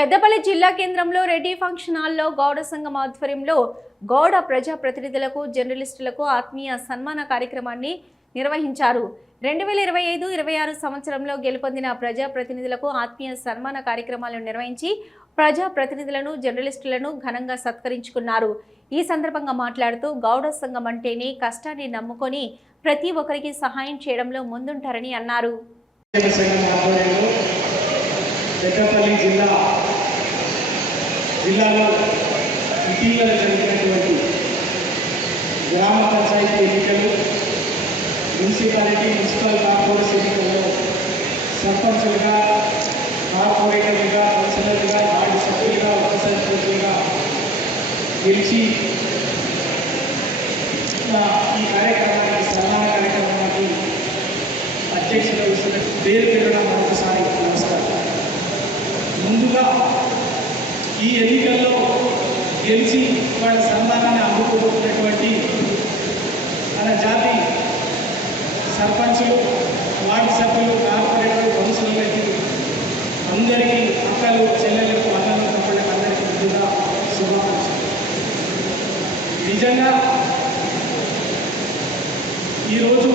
పెద్దపల్లి జిల్లా కేంద్రంలో రెడ్డి ఫంక్షన్ హాల్లో గౌడ సంఘం ఆధ్వర్యంలో గౌడ ప్రజా ప్రతినిధులకు జర్నలిస్టులకు ఆత్మీయ సన్మాన కార్యక్రమాన్ని నిర్వహించారు. 2025-26 సంవత్సరంలో గెలుపొందిన ప్రజా ప్రతినిధులకు ఆత్మీయ సన్మాన కార్యక్రమాలను నిర్వహించి ప్రజా ప్రతినిధులను జర్నలిస్టులను ఘనంగా సత్కరించుకున్నారు. ఈ సందర్భంగా మాట్లాడుతూ గౌడ సంఘం అంటేనే కష్టాన్ని నమ్ముకొని ప్రతి ఒక్కరికి సహాయం చేయడంలో ముందుంటారని అన్నారు. పెద్దపల్లి జిల్లాలో ఇటీవల జరిగినటువంటి గ్రామ పంచాయతీ ఎన్నికలు, మున్సిపల్ కార్పొరేషన్ ఎన్నికల్లో సర్పంచులుగా, కార్పొరేటర్లుగా, కౌన్సిలర్లుగా, వార్డు సభ్యులుగా, ఉప సర్పంచులుగా గెలిచి ఈ కార్యక్రమానికి సన్మాన కార్యక్రమానికి అధ్యక్షత వహిస్తున్న పేరు పేరున మరొకసారి నమస్కారం. ముందుగా ఈ ఎన్నికల్లో గెలిచి వాళ్ళ సన్మానాన్ని అందుకోబోతున్నటువంటి మన జాతి సర్పంచులు, వార్డు సభ్యులు, కార్పొరేటర్లు, కౌన్సిలర్లకి అందరికీ, అక్కలు, చెల్లెలకు, అన్నలు, తమ్ముళ్ళకి అందరికీ ముందుగా శుభాకాంక్షలు. నిజంగా ఈరోజు